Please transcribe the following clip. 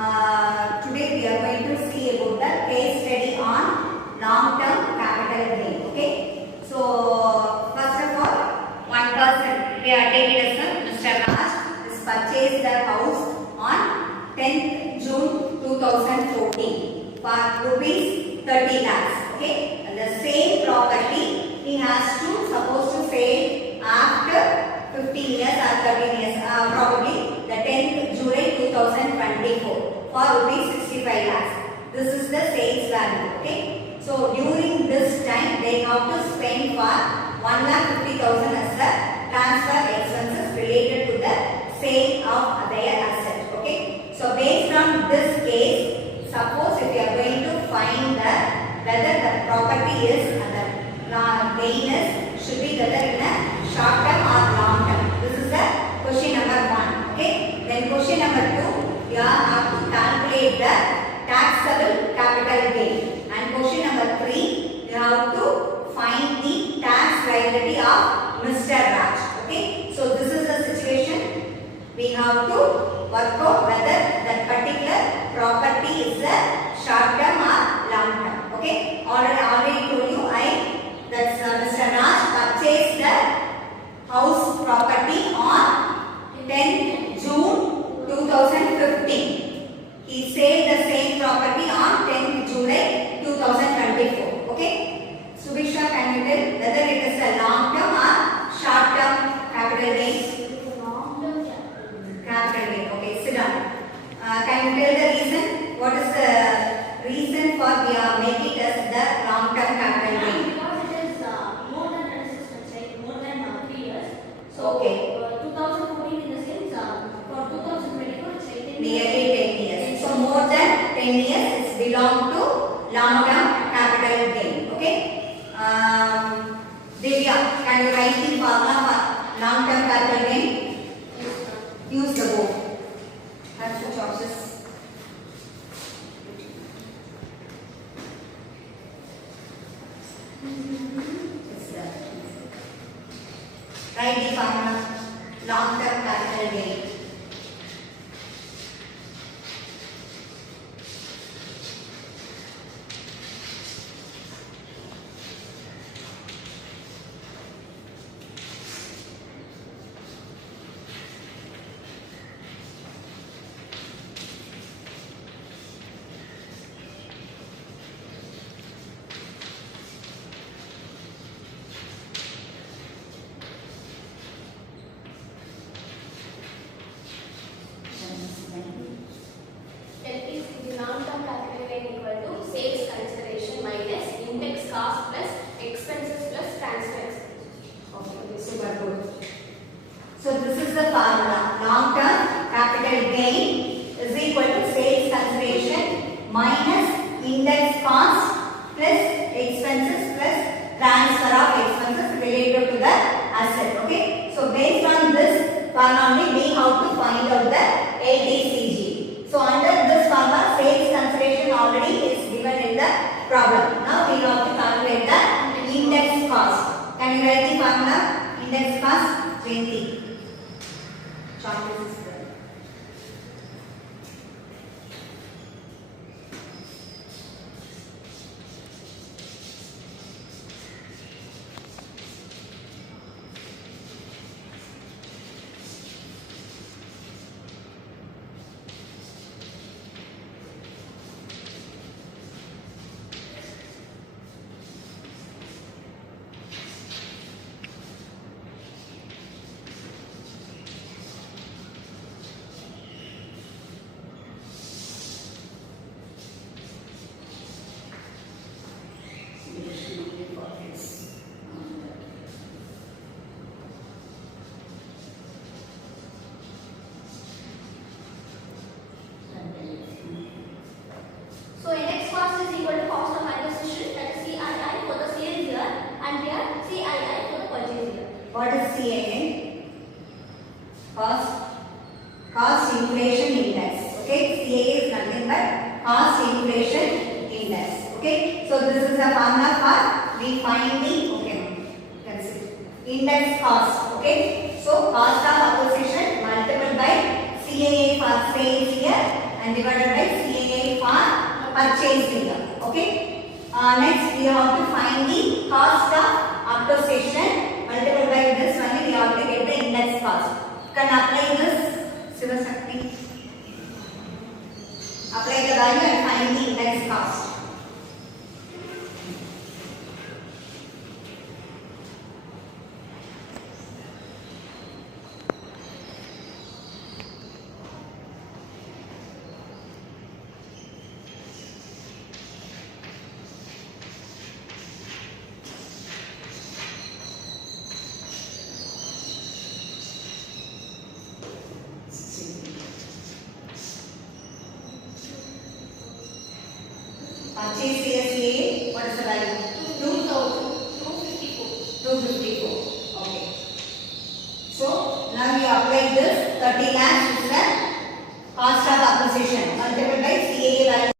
Today we are going to see about the case study on long-term capital gain. Okay. So first of all, one person we are taking as Mr. Raj has purchased the house on 10th June 2014 for rupees 30 lakhs. Okay. And the same property he has to supposed to sell after 15 years or 13 years, probably the 10th July 2024 for rupees 65 lakhs. This is the sales value. Okay. So during this time they have to spend for 1,50,000 as the transfer expenses related to the sale of their asset. Okay. So based on this case, suppose if you are going to find that whether the property is the gain is should be whether in a short term or long term. This is the question number 1. Okay. Then question number 2, you have to calculate the taxable capital gain. And question number 3, you have to find the tax liability of Mr. Raj. Okay. So this is the situation. We have to work out whether that particular property is a short term or long term. Okay. Already told you that's Mr. Raj purchased the house property on 10th June 2015. He sold the same property on 10th July 2024. Okay. Subisha, can you tell whether it is a long term or short term capital gain? Long term Capital gain. Okay, sit down. Can you tell the reason? What is the reason for we are making it as the long term capital gain? Because it is more than 36 months, more than 3 years. So, Okay. 2014 in the sense, for 2024 it's 10 Nearly 10 years. So more than 10 years it belong to long term capital gain. Okay. Divya, can you write the formula for long term capital gain? Use the board. Have the choices. Write the formula. Long term capital gain. LTCG long-term capital gain equal to sales consideration minus index cost plus expenses plus transfer expenses. Okay, super good. So this is the formula. Long-term capital gain is equal to sales consideration minus index cost plus expenses plus transfer of expenses related to the asset. Okay. So based on this formula only we have to find out the LTCG. So under this formula sales consideration already is given in the problem. Now we have to calculate the index cost. Can you write the formula? Index cost 20. Short is there. So index cost is equal to cost of acquisition, that is CII for the sales year, and here CII for the purchase year. What is CII? Cost inflation index. Okay, CII is nothing but cost inflation index. Okay, so this is the formula for we find the index cost. Okay, so cost of acquisition multiplied by CII for sales year and divided by CAA for purchasing. Okay. Next we have to find the cost of acquisition. Multiple by this only we have to get the index cost. Can apply this Sivasakti. Apply the value and find the index cost. Purchase CSA, what is the value? 254. Okay. So now you apply this 30 lakhs is the cost of acquisition multiplied by CA value.